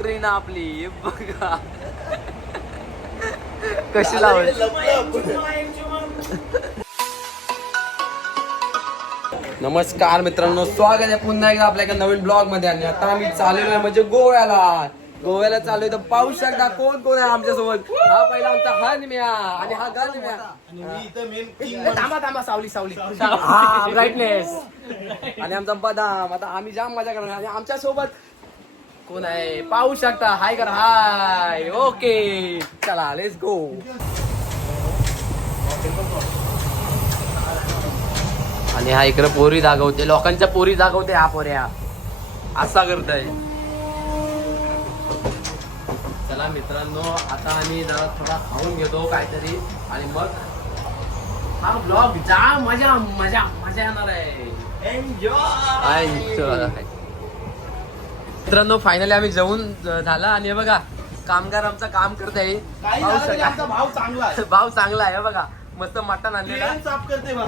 Train आपली बघा कशी लावली. नमस्कार मित्रांनो, स्वागत आहे पुन्हा एकदा आपल्या एका नवीन ब्लॉग मध्ये. आणि आता आम्ही चाललेलो आहे म्हणजे गोव्याला चाललोय. तर पाहू शकता कोण कोण आहे आमच्या सोबत. हा पहिला आमचा हनम्या आणि हा गनम्या. थांबा सावली हा ब्राईटनेस. आणि आमचा बदाम. आता आम्ही जाम मजा करणार. आणि आमच्या सोबत कोण आहे पाहू शकता. हाय कर हाय. ओके चला लेट्स गो. आणि हा इकडे पोरी जागवते, लोकांच्या पोरी जागवते. हा पोऱ्या असा करताय. चला मित्रांनो, आता आम्ही जरा थोडा खाऊन घेतो काहीतरी आणि मग हा ब्लॉग जा मजा मजा मजा येणार आहे. एन्जॉय. मित्रांनो फायनली आम्ही जेवून झाला. आणि हे बघा कामगार आमचा काम करत आहे. भाव चांगला आहे बघा. मस्त मटण आणलेला साफ करते बा.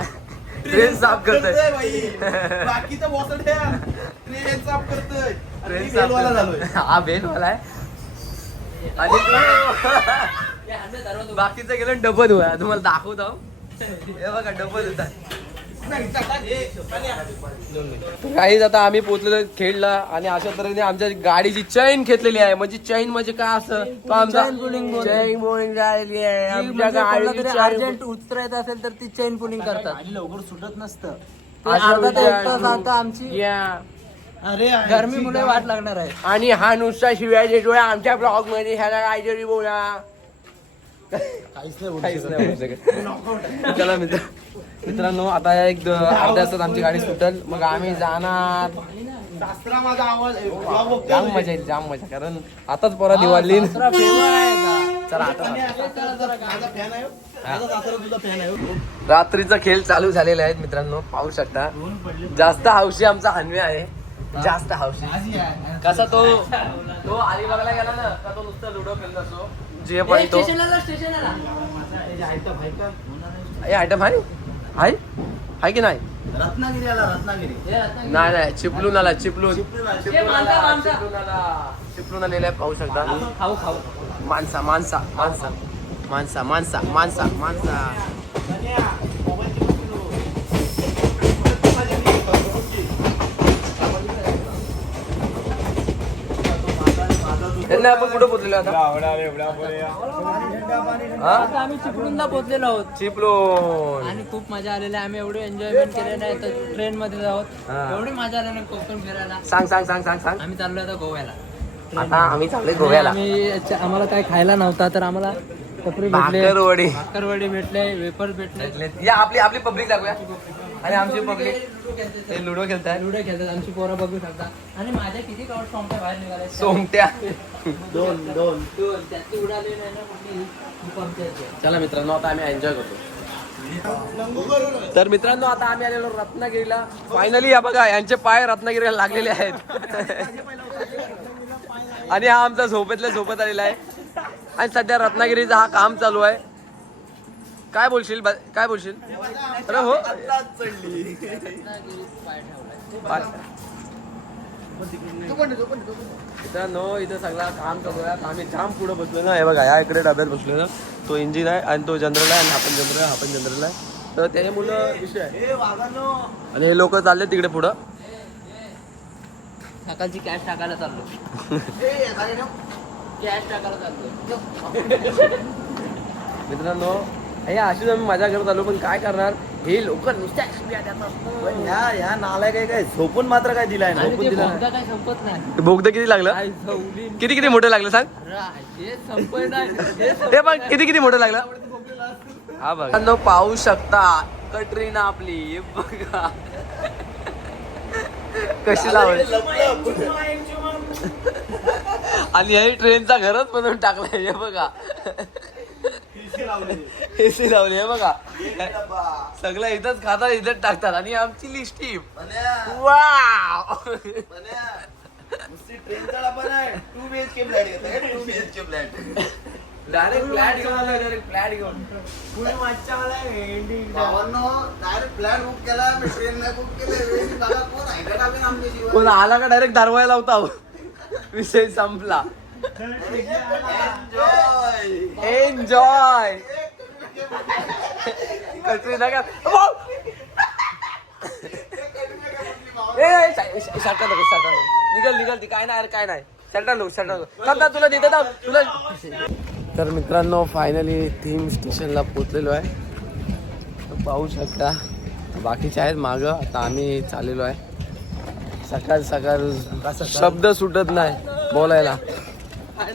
ट्रेन साफ करतोय. बाकीचं बॉटल ट्रेन साफ करतोय. ट्रेन साफ झालोय. हा बेलवाला आहे. आणि बाकीचं गेलं डबल होया. तुम्हाला दाखवतो. हे बघा डबल होतात. काहीच आता आम्ही पोहोचलेलो खेळला. आणि अशा तऱ्हेने आमच्या गाडीची चैन घेतलेली आहे. म्हणजे चैन म्हणजे काय असं तो आमचा चैन पुलिंग झालेली आहे. आमच्या गाडीची अर्जंट उतरायचं असेल तर ती चेन पुलिंग करतात. लवकर सुटत नसतं. आमची अरे गरमीमुळे वाट लागणार आहे. आणि हा नुसता शिव्या देतोय आमच्या ब्लॉग मध्ये. ह्याला काहीतरी बोला. काहीच काहीच नाही बोलू शकत. चला मित्रांनो आता एक अर्ध्या तासात आमची गाडी सुटल. मग आम्ही जाणार. शास्त्रा माझा आवाज जाम मजा येईल, जाम मजा. कारण आताच परत दिवाळी. चला आता फॅन आहे. तुझा फॅन आहे. रात्रीचा खेळ चालू झालेला आहे मित्रांनो, पाहू शकता. जास्त हौशी आमचा हनवी आहे. जास्त हौशी. कसा तो अलिबागला गेला ना का तो नुसतं लुडो खेळत असतो. जे पण तो आयटम आहे की नाही. रत्नागिरी आला. रत्नागिरी नाही चिपलून आला. चिपलून आलेला आहे. पाहू शकता. खाऊ माणसा माणसा माणसा माणसा माणसा माणसा माणसा. त्यांना आपण कुठं पोहोचलेलो आता. आता आम्ही चिपळूणला पोहोचलेलो आहोत. चिपलून. आणि खूप मजा आलेली आहे. आम्ही एवढे एन्जॉयमेंट केलेलं आहे. तर ट्रेन मध्ये आहोत. एवढी मजा आलेली कोकण फिरायला. सांग. आम्ही चाललोय आता गोव्याला. आता आम्ही चाललोय गोव्याला. आम्हाला काय खायला नव्हता तर आम्हाला कपडे भेटले, भाकरवडी भेटले, वेफर भेटले. या आपली पब्लिक दाखवूया. आणि आमची पब्लिक ते लुडो खेळतात. आमची पोरं बघू शकतात. आणि माझ्या किती कावड सोमट्या बाहेर निघाल्या. सोमट्या दोन त्यातली उडाली नाही ना कुठली. चला मित्रांनो आता आम्ही एन्जॉय करतो. तर मित्रांनो आता आम्ही आलेलो रत्नागिरीला. फायनली या बघा यांचे पाय रत्नागिरीला लागलेले आहेत. आणि हा आमचा झोपेतल्या झोपत आलेला आहे. आणि सध्या रत्नागिरीचा हा काम चालू आहे. काय बोलशील अरे हो मित्रांनो इथं सगळा काम चालू आहे. आम्ही जाम पुढे बसलो ना. हे बघा या इकडे डब्यात बसलो ना. तो इंजिन आहे आणि तो जनरल आहे. आणि आपण जनरल आहे. तर त्याचे मुलं विषय आहे. आणि हे लोक चालले तिकडे पुढं. सकाळची कॅश टाकायला चाललो. मित्रांनो अशीच आम्ही मजा करत आलो. पण काय करणार हे लोक नुसत्या पण ह्या नालाय काय झोपून मात्र काय दिलाय ना. काय संपत नाही. बोगदा किती लागलं. किती मोठं लागलं सांग. ते पण किती मोठं लागलं. हा बघा पाहू शकता कटरीना आपली बघा कशी लावली. आणि हे ट्रेनचा घरच बनवून टाकलाय. हे बघा एसी लावली. हे बघा सगळं इथंच खातात इथंच टाकतात. आणि आमची लिस्टिप वाव. Two BHK flat. Direct flat घेऊन पुढे मच्छा डायरेक्ट फ्लॅट बुक केला. ट्रेन नाही बुक केलं. कोण आला का डायरेक्ट दारवायला लावता. विषय संपला. एन्जॉय कचरी नका निघल ती काय नाही काय नाही शर्टा तुला देत तुला. तर मित्रांनो फायनली थीम स्टेशनला पोहोचलेलो आहे. पाहू शकता बाकीचे आहेत मागं. आता आम्ही चाललेलो आहे. सकाळ सकाळ शब्द सुटत नाही बोलायला.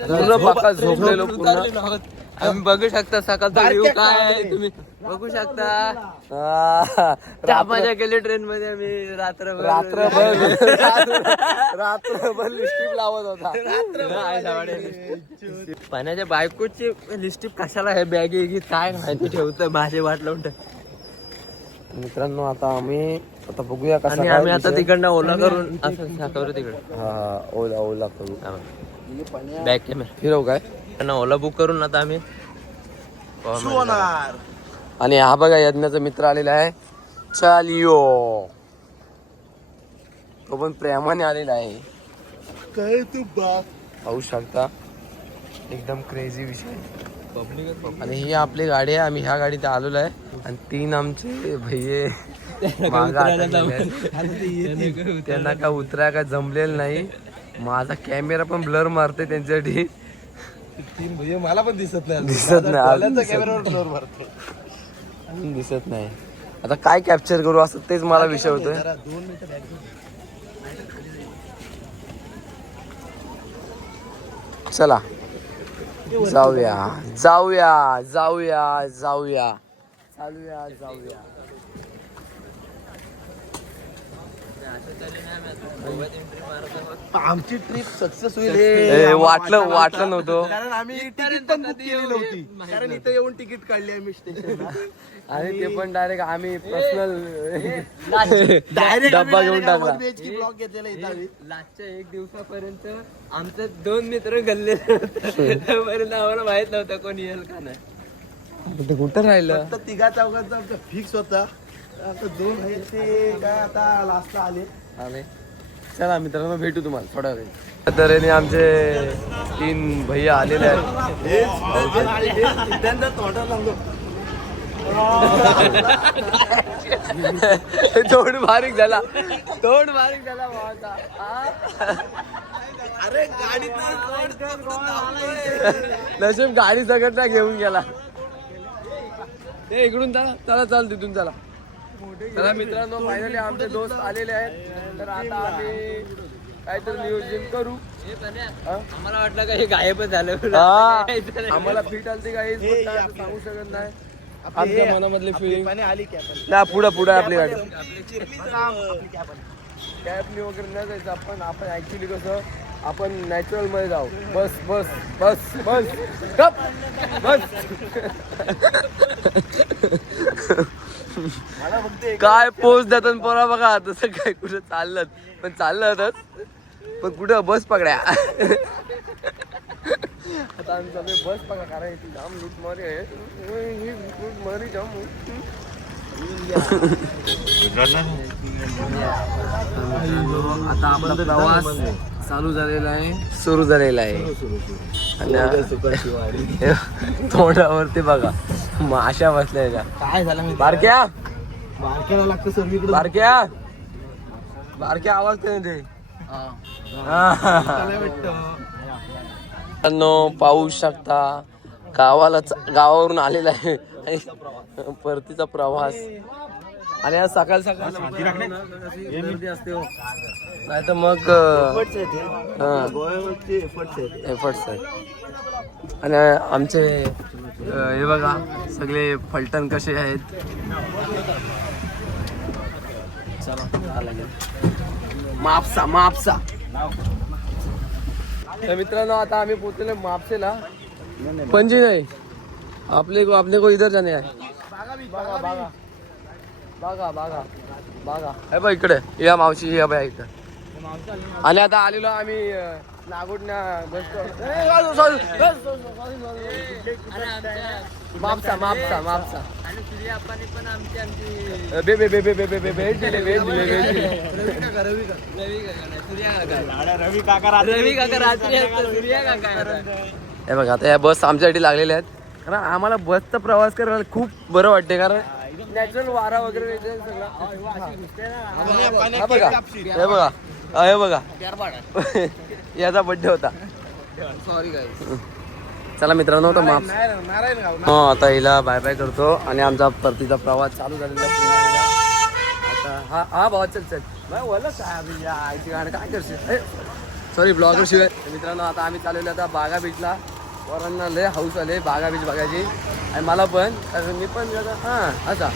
पूर्ण पाका झोपलेलो पूर्ण. आम्ही बघू शकता सकाळचा व्ह्यू काय आहे तुम्ही बघू शकता. मजा केली ट्रेन मध्ये आम्ही रात्रभर लिपस्टिक लावत होता. पाण्याच्या बायकोची लिपस्टिक कशाला आहे बॅगी काय माहिती ठेवतं माझे वाट लावून. मित्रांनो आता आम्ही आता बघूया कसं आणि काय आम्ही आता विषय. तिकडनं ओला करून असं साखर तिकडे हा ओला करू. बॅग कॅमेरा फिरव काय. ओला बुक करून आता आम्ही आणि हा बघा यज्ञाचा मित्र आलेला आहे चालियो. तो पण प्रेमाने आलेला आहे. काय तू पाहू शकता एकदम क्रेझी विषय. पब्लिक आणि ही आपली गाडी आहे. आम्ही ह्या गाडीत आलेलो आहे. आणि 3 आमचे भैये मागं अटकलेले आहेत. त्यांना काय उतराय काय जमलेलं नाही. माझा कॅमेरा पण ब्लर मारते त्यांच्यासाठी. मला पण दिसत नाही. दिसत नाही कॅमेरावर फ्लोर मारतो. दिसत नाही. आता काय कॅप्चर करू असं तेच मला विषय होतोय. 2 मिनिटं बॅग चला जाऊया जाऊया जाऊया जाऊया चालूया जाऊया. आमची ट्रिप सक्सेस होईल वाटलं नव्हतं. कारण आम्ही तिकीट पण बुक केली नव्हती. कारण इथं येऊन तिकीट काढली आम्ही स्टेशनला. आणि ते पण डायरेक्ट आम्ही पर्सनल डायरेक्ट डब्बा घेऊन टाकला. ब्लॉक घेतलेला इथं आम्ही. लास्टच्या 1 दिवसापर्यंत आमचे 2 मित्र गल्ले तोपर्यंत आम्हाला माहित नव्हतं कोण येईल का नाही. ते कुठं राहिलं. फक्त 3 चौघांचा आमचा फिक्स होता. आता 2 आहे ते काय आता लास्टला आले. चला मित्रांनो भेटू तुम्हाला थोड्या वेळ. तऱ्हेने आमचे 3 भैया आलेले आहेत. त्यांचा तोंडात लागलो. तोंड बारीक झाला माझा. अरे गाडी नशीब गाडी सगळ्यांना घेऊन गेला. ते इकडून चला चाल तिथून चला. चला मित्रांनो फायनली आमचे दोस्त आलेले आहेत. तर आता आम्ही काहीतरी नियोजन करू. आम्हाला वाटलं का हे गायबच झालं. आम्हाला फिट आलती काही सांगू शकत नाही. आमच्या मनामधली फिलिंग आली की आपण ना पुढे आपली गाडी कॅब कॅबनी वगैरे नाही जायचं आपण ऍक्च्युली कसं आपण नॅचरल मध्ये जाऊ. बस बस बस बस गप बस. काय पोच देतात पोरा बघा. तसं काय कुठं चाललं पण पण कुठं बस पकड्या. आता आम्ही सगळे बस पकडा कारण इथे जाम लूट मारी आहे. लूट मारी जाम. आता आपला प्रवास सुरू झालेला आहे. आणि तोंडावरती बघा माशा बसल्या. काय झालं बारक्या लागतं सर. बारक्या आवाज ते पाहू शकता. गावावरून आलेला आहे परतीचा प्रवास. आणि आज सकाळ गर्दी असते हो. नाही तर मग एफर्ट्स आहेत. आणि आमचे हे बघा सगळे फलटण कसे आहेत. मापसा तर मित्रांनो आता आम्ही पोहोचले मापसेला. पणजी नाही आपले को इधर जाणे आहे. बागा हे बघ इकडे या मावशी या बाय इथं. आणि आता आलेलो आम्ही नागोडण्या बस मापसा मापसा मापसा आणि सूर्या अप्पाने पण आमची बे बे बे बे बे बे बे भेट दिले भेट दिले भेट दिले रवी काका रात्री असतो, सूर्या काका येतात. हे बघा आता या बस आमच्यासाठी लागलेल्या आहेत कारण आम्हाला बसचा प्रवास करायला खूप बरं वाटते कारण नॅचरल वारा वगैरे येते सगळं. हा बघा हे बघा हे बघा याचा बर्थडे होता. सॉरी गाईस. चला मित्रांनो तर माफ हो आता हिला बाय बाय करतो आणि आमचा परतीचा प्रवास चालू झालेला आहे पुन्हा एकदा. आता हा हा भावा चल चल बोला काय आईची गाणं काय करशील सॉरी ब्लॉगर शिवाय. मित्रांनो आता आम्ही चाललेलो आता बागा बीचला. पोरांना लय हाऊस आले बागा बीच बघायची आणि मला पण कारण मी पण हां असा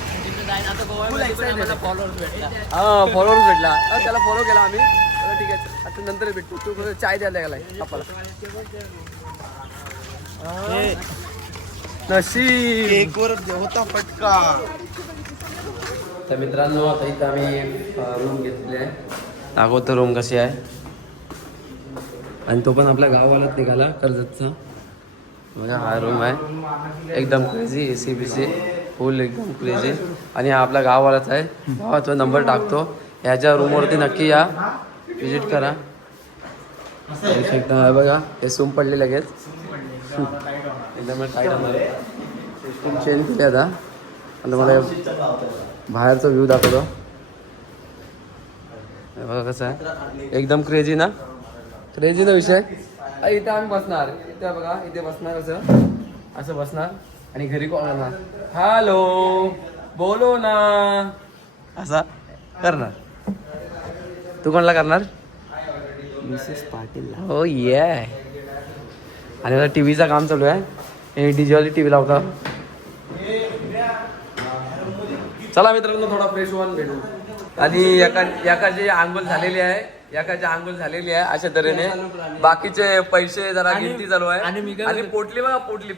फॉलोअर्स भेटला त्याला फॉलो केला आम्ही. ठीक आहे आता नंतर भेटतो तू चाय द्यायला गेलाय आपल्याला नशीब एक वर होता फटका. तर मित्रांनो आता इथं आम्ही रूम घेतलेली आहे. दाखवतो रूम कशी आहे आणि तो पण आपल्या गावालाच निघाला कर्जतचा. बघा हा रूम आहे एकदम क्रेझी AC BC फुल एकदम क्रेझी आणि हा आपल्या गावालाच आहे. भावाचा नंबर टाकतो ह्याच्या रूमवरती नक्की या विजिट करा. एकदा बघा ते सूम पडले लगेच एकदम टाईट आहे. सिस्टीम चेंज केली आता आणि मला बाहेरचा व्ह्यू दाखवतो. हे बघा कसं आहे एकदम क्रेझी ना विषय. इथं आम्ही बसणार इथं बघा इथे बसणार असं बसणार आणि घरी कॉल करणार हॅलो बोलो ना असा करणार. तू कोणाला करणार मिसेस पाटील. हो ये आणि आता टीव्हीचं काम चालू आहे. हे डीजेवाली टीव्ही लावता. चला मित्रांनो थोडा फ्रेश होऊन भेटू. आणि एकाची आंघोळ झालेली आहे अशा तऱ्हेने. बाकीचे पैसे जरा गिनती चालू आहे आणि पोटली बघा पोटली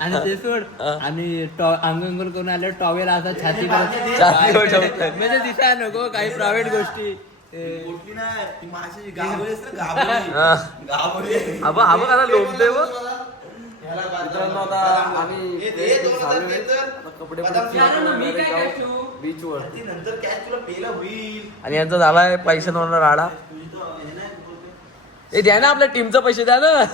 आणि ते सोड आणि अंगण करून आले टॉवेल असा छाती छातीवर ठेवतात. म्हणजे दिसाय नको काही प्रायव्हेट गोष्टी. हा बघ आता लोमते बघ. मित्रांनो आता आम्ही कपडे बीचवर आणि यांचा झालाय पैशांवर राडा. हे द्या ना आपल्या टीमचे पैसे द्या ना.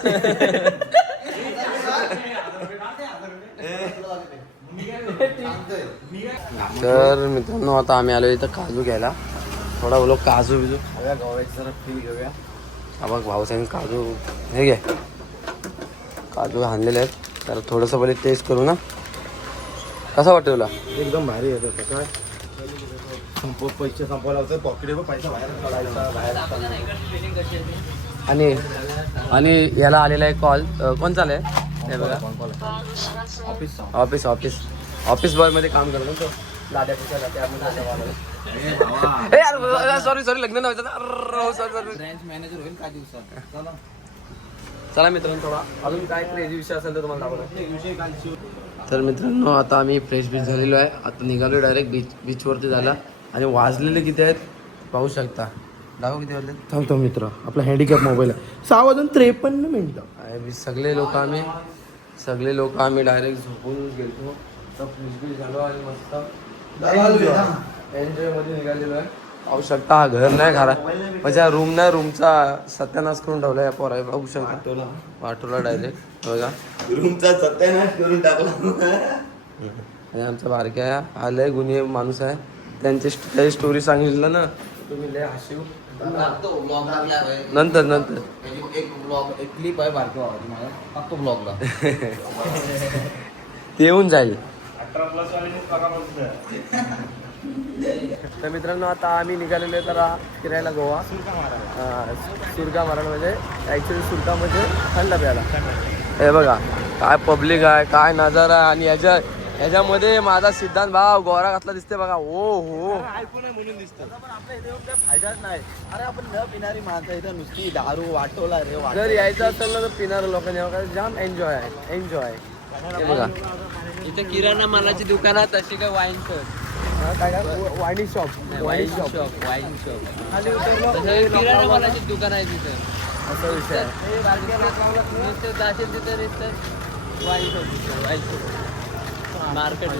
तर मित्रांनो आता आम्ही आलो इथं काजू घ्यायला. थोडा बोलो काजू बिजू खाऊया गव्हाची जरा फील घेऊया. हा बघ भाऊसाहेब काजू हे घे काजू आणलेले आहेत तर थोडंसं पहिले टेस्ट करू ना. कसा वाटतं तुला. एकदम भारी येत होतं काय पैसे संपवला होता पॉकेट पैसा बाहेर काढायचा बाहेर. आणि याला आलेला आहे कॉल कोण चालू आहे हे बघा ऑफिस बॉय मध्ये काम करतो तो लाद्या सॉरी लग्न नव्हतं ना सॉरी ब्रँच मॅनेजर होईल का दिवसात. चला मित्रांनो थोडा अजून काय क्रेझी विषय असेल तर तुम्हाला दाखवतो. तर मित्रांनो आता आम्ही फ्रेश बीच झालेलो आहे. आता निघालो डायरेक्ट बीचवरती झाला आणि वाजलेले किती आहेत पाहू शकता. दाखव किती वाजले थांबतो मित्र आपला हँडिकॅप मोबाईल आहे 6:53 सगळे लोक आम्ही डायरेक्ट झोपून गेलो. तर फ्रेश बीच झालो आणि मस्त एन्जॉय मध्ये निघालेलो आहे. पाहू शकता हा घर नाही घरा माझ्या रूमचा सत्यानाश करून ठेवला. या पोरा बघू शकता वाटोला डायरेक्ट बघा रूमचा सत्यानाश करून टाकला. आणि आमचा बारक्या हा लय गुन्हे माणूस आहे. त्यांची स्टोरी सांगितलं ना तुम्ही लय हसीव. नंतर एक क्लिप आहे बारका फक्त ब्लॉगला ते येऊन जाईल. तर मित्रांनो आता आम्ही निघालेलो आहे जरा फिरायला गोवा. सुरगा मारण म्हणजे ॲक्च्युली सुरगा म्हणजे थंड प्यायला. हे बघा काय पब्लिक आहे काय नजारा आहे. आणि ह्याच्यामध्ये माझा सिद्धांत भाव गोरा घातला दिसते बघा. ओ हो म्हणून दिसतं ऐकत नाही. अरे आपण न पिणारी माणसं इथं नुसती दारू वाटोला रे जर यायचं असेल ना तर पिणारं लोकांनी जाम एन्जॉय आहे. हे बघा इथं किराणा मालाची दुकानात अशी काय वाईन कर वाईन शॉप वाईन शॉप किराणा मालाची दुकान आहे तिथं असा विषय आहे. नुसतं जाशील तिथं वाईन शॉप मार्केट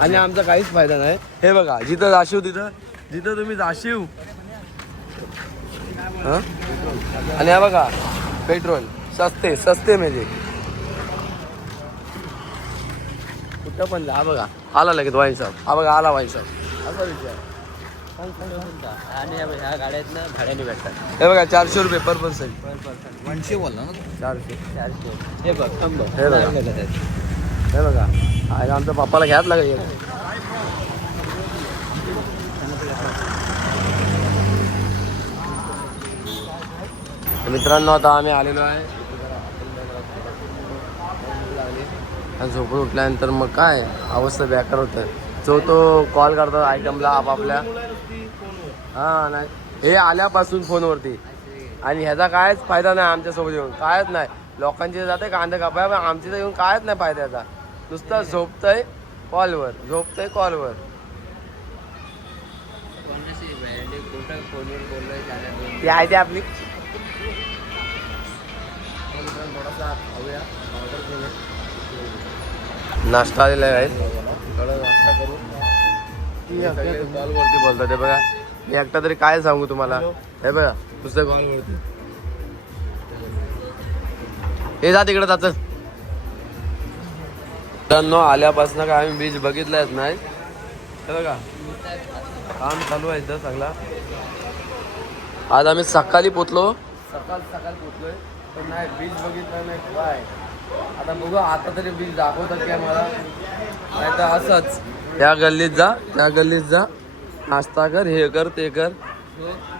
आणि आमचा काहीच फायदा नाही. हे बघा जिथं जाशीव जिथं तुम्ही जाशीव हं? आणि हा बघा पेट्रोल सस्ते म्हणजे कुठं पण जा. हा बघा आला लगेच वाईन शॉप. हा बघा आला वाईन शॉप. असा विषय आहे. आणि ह्या गाड्यात ना भाड्याने भेटतात हे बघा 400 रुपये पर पर्सन. 100 बोलला ना 400. हे बघ थांब बघ. हे बघा. हे बघा आणि आमच्या पप्पाला घ्यायच लागेल. मित्रांनो आता आम्ही आलेलो आहे. झोपून उठल्यानंतर मग काय अवस्था बेकार होतं. जो तो कॉल करतो आयटमला आपापल्या. हा नाही हे आल्यापासून फोनवरती आणि ह्याचा कायच फायदा नाही आमच्यासोबत येऊन. कायच नाही. लोकांचे जाते कांदे कापाय पण आमच्या इथं येऊन कायच नाही फायदा याचा. नुसतं झोपतंय कॉलवर. ती आहे ती आपली. नाश्ता आलेला आहे. नाश्ता करू कॉलवरती बोलतात. हे बघा मी एकटा तरी काय सांगू तुम्हाला. हे बघा नुसतं कॉलवरती. हे जा तिकडे जात. मित्रांनो आल्यापासून काय आम्ही बीच बघितलाच नाही. हे बघा काम चालू आहे इथं चांगला. आज आम्ही सकाळी पोचलोय पण नाही बीच बघितलं नाही काय. आता बघू आता तरी बीच दाखवतात काय मला. नाही तर असंच त्या गल्लीत जा नाश्ता कर हे कर ते कर.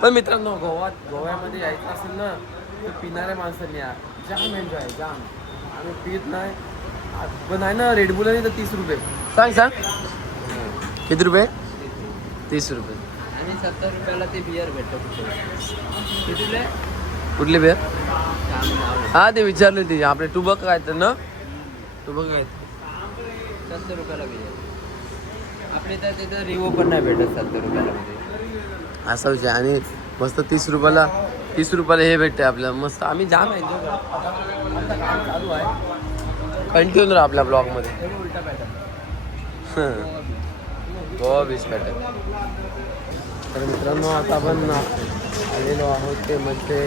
पण मित्रांनो गोव्यामध्ये यायचं असेल ना तर पिणाऱ्या माणसांनी या. जाम एन्जॉय जाम. आम्ही पित नाही पण आहे ना रेडबुल आहे तर 30 रुपये. सांग किती रुपये. 30 रुपये. आणि 70 रुपयाला ते बियर भेटतं. कुठली बियर. हा ते विचारले ती आपले टुबक काय तर ना. टुबक काय 70 रुपयाला बियर. आपले तर तिथं रिवो पण नाही भेटत 70 रुपयाला मध्ये. असा विषय. आणि मस्त 30 रुपयाला हे भेटते आपल्याला मस्त. आम्ही जाम एन्जॉय करतो. काम चालू आहे. कंटिन्यू राहा आपल्या ब्लॉगमध्ये. उलटा पॅटर्न गोवा बीच पॅटर्न. तर मित्रांनो आता आपण आलेलो आहोत ते म्हणजे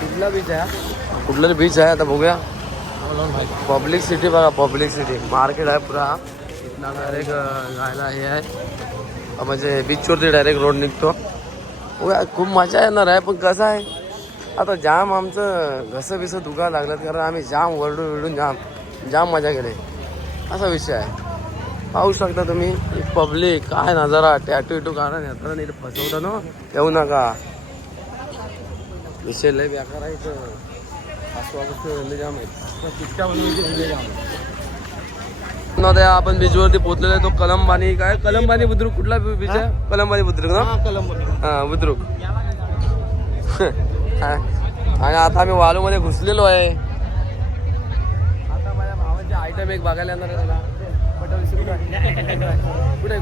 कुठला बीच आहे. कुठलं बीच आहे आता बघूया. पब्लिक सिटी बघा. पब्लिक सिटी मार्केट आहे पुरा. इथला डायरेक्ट जायला हे आहे म्हणजे बीचवरती डायरेक्ट रोड निघतो. खूप मजा येणार आहे पण कसं आहे आता जाम आमचं घसं बिसं दुखायला लागलं कारण आम्ही जाम वरडून जाम मजा केली. असा विषय आहे. पाहू शकता तुम्ही पब्लिक काय नजारा. टॅटू कारण येताना नाही फसवता ना येऊ नका. विषय लय बेकार आहे इथं. जाम आहे. आपण बीचवरती पोहोचलेलो आहे. तो कलंबानी बुद्रुक. कुठला बीच आहे. कलंबानी बुद्रुक ना. हा बुद्रुक. आणि आता आम्ही वालूमध्ये घुसलेलो आहे. आता माझ्या भावाचे आयटम एक बघायला येणार आहे त्याला. कुठे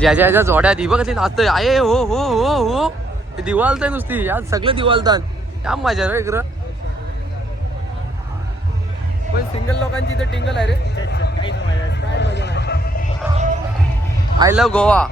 ज्याच्या जोड्या दिवक नाचतंय आहे. हो ते दिवालत आहे नुसती. यात सगळे दिवालतात. त्या मजा रे इकडं. पण सिंगल लोकांची इथं टिंगल आहे रे. I love Goa.